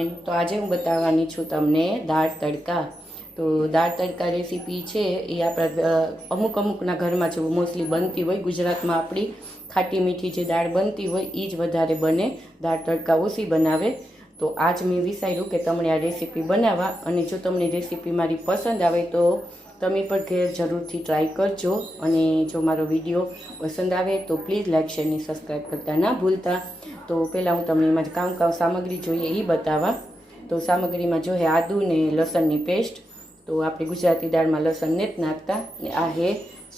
Friend તો આજે હું બતાવવાની છું તમને દાળ તડકા. તો દાળ તડકા રેસીપી છે એ આપણા અમુક અમુકના ઘરમાં છે મોસ્ટલી બનતી હોય, ગુજરાતમાં આપણી ખાટી મીઠી જે દાળ બનતી હોય એ જ વધારે બને, દાળ તડકા ઓછી બનાવે. તો આજ મેં વિચાર્યું કે તમને આ રેસીપી બનાવવા અને જો તમને રેસીપી મારી પસંદ આવે તો તમે પણ ઘેર જરૂરથી ટ્રાય કરજો અને જો મારો વીડિયો પસંદ આવે તો પ્લીઝ લાઇક શેર અને સબસ્ક્રાઈબ કરતા ના ભૂલતા. તો પહેલાં હું તમને એમાં કામ કામ સામગ્રી જોઈએ એ બતાવવા. તો સામગ્રીમાં જો હે આદુ ને લસણની પેસ્ટ, તો આપણે ગુજરાતી દાળમાં લસણ ને જ નાખતા. ને આ હે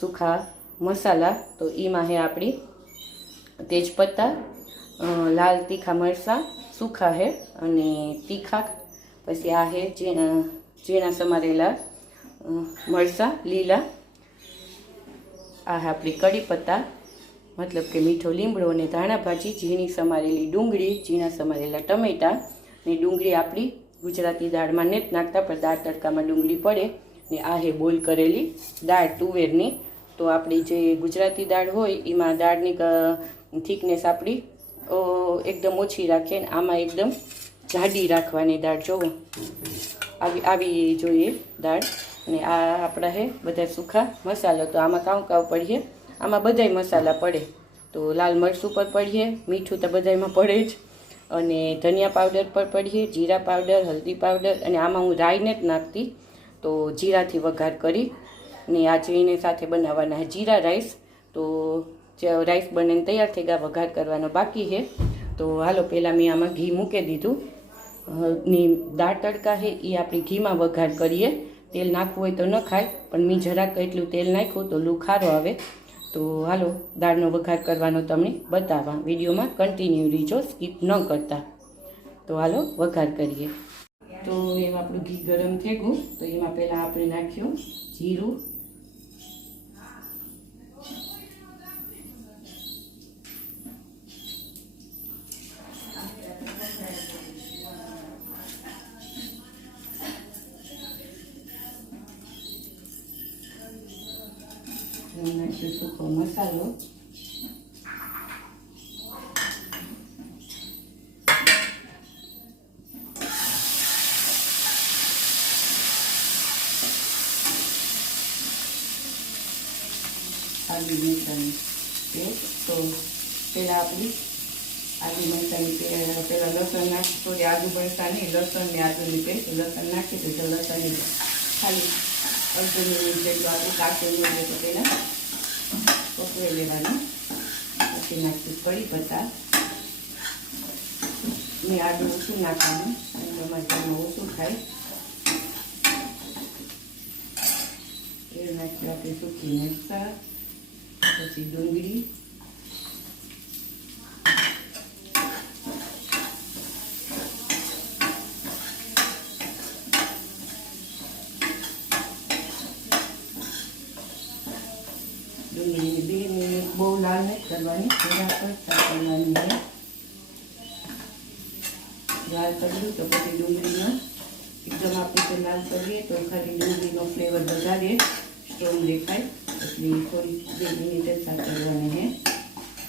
સૂખા મસાલા, તો એમાં હે આપણી તેજપત્તા લાલ તીખા મરચાં, સૂખા હે અને તીખા. પછી આ હે ઝીણા સમારેલા મરચાં, લીલા. આ આપણી કડી પત્તા. મતલબ કે મીઠો લીમડો અને ધાણા ભાજી, ઝીણી સમારેલી ડુંગળી, ઝીણા સમારેલા ટમેટાં ને ડુંગળી આપણી ગુજરાતી દાળમાં નેત નાખતા પણ દાળ તડકામાં ડુંગળી પડે ને આ હે બોઇલ કરેલી દાળ તુવેરની. તો આપણી જે ગુજરાતી દાળ હોય, એમાં દાળની થિકનેસ આપણી એકદમ ઓછી રાખીએ ને આમાં એકદમ જાડી રાખવાની દાળ. જોવો આવી આવી જોઈએ દાળ. અને આ આપણા હે બધા સૂખા મસાલો. તો આમાં કાઉ પડીએ. આમાં બધાય મસાલા પડે. તો લાલ મરચું પર પડીએ, મીઠું તો બધાયમાં પડે જ. અને ધનિયા પાવડર પર પડીએ, જીરા પાવડર, હલ્દી પાવડર અને આમાં હું રાઈને જ નાખતી. તો જીરાથી વઘાર કરી ને આ જઈને સાથે બનાવવાના જીરા રાઈસ, તો રાઈસ બનીને તૈયાર થઈ ગયા, વઘાર કરવાનો બાકી છે તો હાલો પહેલાં મેં આમાં ઘી મૂકી દીધું. ની દાળ તડકા છે એ આપણે ઘીમાં વઘાર કરીએ. તેલ નાખવું હોય તો ન ખાય, પણ મેં જરાક એટલું તેલ નાખ્યું તો લૂ ખારો આવે. તો હાલો, દાળનો વઘાર કરવાનો તમને બતાવવા વિડીયોમાં કન્ટિન્યુ રીજો સ્કીપ ન કરતા. તો હાલો, વઘાર કરીએ. તો એમાં આપણું ઘી ગરમ થઈ ગયું. તો એમાં પહેલાં આપણે નાખ્યું જીરું નાખ્યો સૂકો મસાલો આદુ મરચાંની પેસ્ટ તો પહેલાં આપણી આદુ મરચાંની પહેલાં લસણ નાખી થોડી આદુ મરચાંની લસણ ને આદુની પેસ્ટ લસણ નાખી જો લસણની ખાલી અડધો મિનિટ જેટલું આપણું કાચું જોઈએ તો પહેલાં પકવી લેવાનું. પછી નાખી પડી પત્તા ને આડું ઓછું નાખવાનું. અને તમારે ઓછું થાય. એ નાખી આપણે સૂકી મરચાં પછી ડુંગળી ડુંગળીની બે મિનિટ બહુ લાલ નથી કરવાની થોડા કરતા કરવાની છે લાલ કર્યું તો પછી ડુંગળીનો એકદમ આપણે જો લાલ કરીએ તો ખાલી ડુંગળીનો ફ્લેવર વધારે સ્ટ્રોંગ દેખાય એટલે થોડી બે મિનિટ જ સાચવવાની છે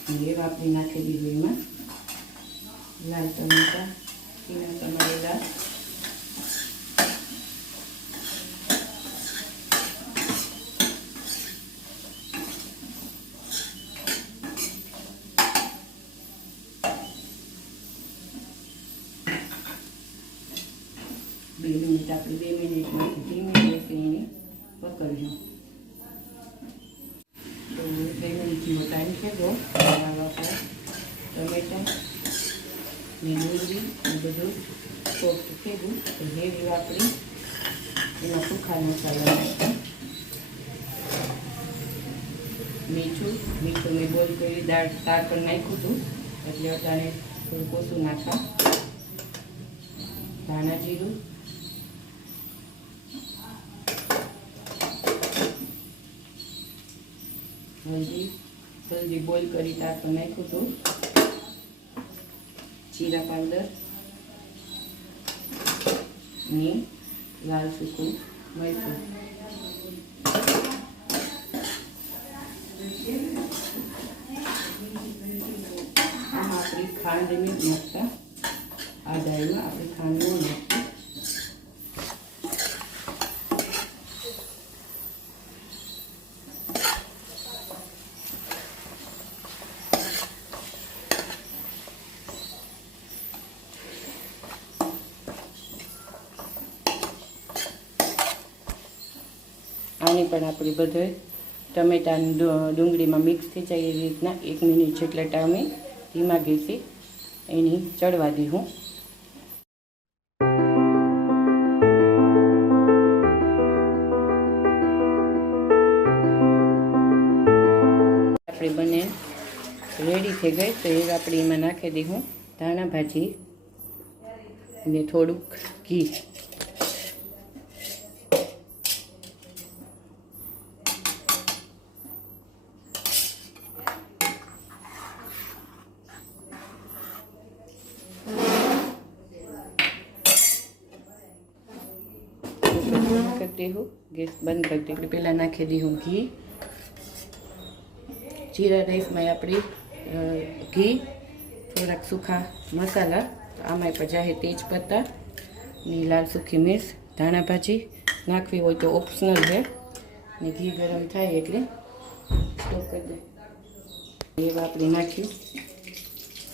અને એ વાપરી નાખી દીધું એમાં લાલ ટમેટા એના સમારેલા બે મિનિટ આપણે બે મિનિટમાં ધીમી ગેસે એને. પકડજો તો બે મિનિટનો ટાઈમ છે પર ટમેટા ને ડુંગળી એ બધું સોફ્ટ થઈ ગયું તો હેવી વાપરી. એમાં સુખા મસાલા મીઠું મીઠું મેં બોલ કરી, દાળ તાર પર નાખ્યું હતું. એટલે અત્યારે થોડું કોસું નાખા ધાણા જીરું હલ્દી હલ્દી બોઇલ કરી તાર નાખું હતું. જીરા પાવડર ને લાલ સૂકું મરચું. આમાં આપણી ખાંડ નહીં નાખતા આ દાળમાં આપણે ખાંડનો પણ આપણી બધો ટમેટાની ડુંગળીમાં મિક્સ થઈ જાય એ રીતના એક મિનિટ જેટલા ટાઈમે ધીમા ઘેસી એની ચડવા દઉં આપણે બને રેડી થઈ ગઈ તો એ આપણે એમાં નાખી દઉં ધાણા ભાજી અને થોડુંક ઘી. કરતી હું ગેસ બંધ કરતી એટલે પહેલાં નાખી દઉં ઘી જીરા રાઈસમાં આપણી અ, ઘી થોડાક સૂખા મસાલા તો આમાં પણ જાહે તેજપત્તા ને લાલ સૂકી મિર્ચ ધાણા ભાજી નાખવી હોય તો ઓપ્શનલ છે. ને ઘી ગરમ થાય એટલે સ્ટોપ કરી દે. એવા આપણે નાખ્યું.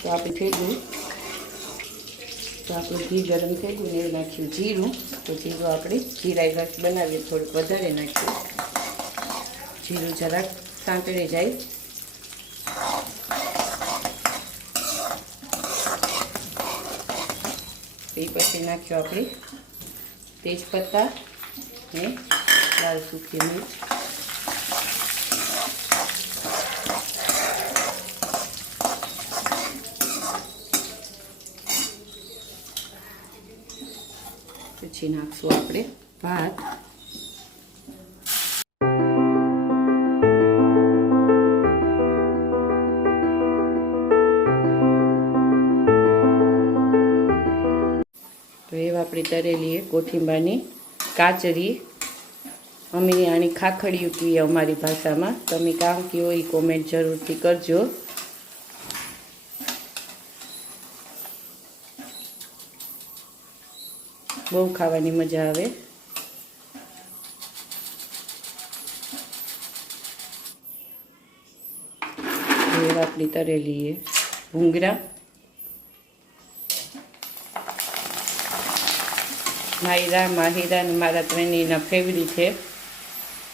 તો આપણે થઈ ગયું. તો આપણું ઘી ગરમ થઈ ગયું એ નાખ્યું જીરું. તો જીરું આપણે જીરાઈ રસ બનાવીએ થોડુંક વધારે નાખ્યું. જીરું જરાક સાંકળી જાય. એ પછી નાખ્યો આપણે તેજપત્તા ને લાલ સૂકી મિર્ચ. પછી નાખશું આપણે ભાત. તો એવા આપણી તરેલી કોથીંબાની કાચરી. અમે આની ખાખડિયું કહીએ અમારી ભાષામાં. તમે કામ કયો એ કોમેન્ટ જરૂરથી કરજો. બહુ ખાવાની મજા આવે. એ આપણી તરેલી એ ભૂંગરા માયરા, માહિરા અને મારા ત્રણેયના ફેવરી છે.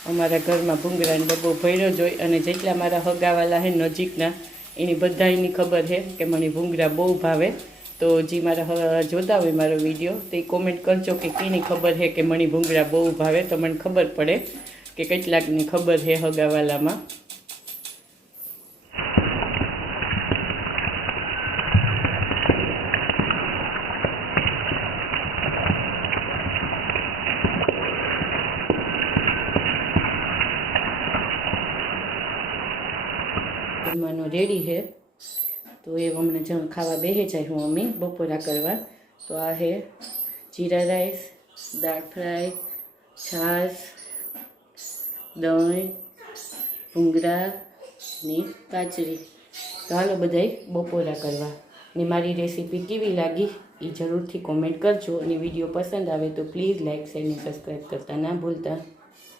અમારા ઘરમાં ભૂંગળાનો ડબ્બો ભર્યો જ હોય અને જેટલા મારા હગાવાલા છે નજીકના, એની બધાયની ખબર છે કે મને ભૂંગરા બહુ ભાવે. તો જે મારા જોતા હોય મારો વીડિયો, તે કોમેન્ટ કરજો કે કેની ખબર છે કે મણી ભૂંગળા બહુ ભાવે, તો મને ખબર પડે કે કેટલાકની ખબર છે હગાવાલામાં. રેડી છે તો એ અમને જમ ખાવા બેસે જાય હું મમ્મી બપોરા કરવા. તો આ છે જીરા રાઈસ, દાળ ફ્રાય, છાશ, દહીં ભૂંગરા ને કાચરી તો હાલો બધાય બપોરા કરવા. ને મારી રેસીપી કેવી લાગી એ જરૂરથી કોમેન્ટ કરજો અને વીડિયો પસંદ આવે તો પ્લીઝ લાઇક શેર ને સબસ્ક્રાઈબ કરતા ના ભૂલતા.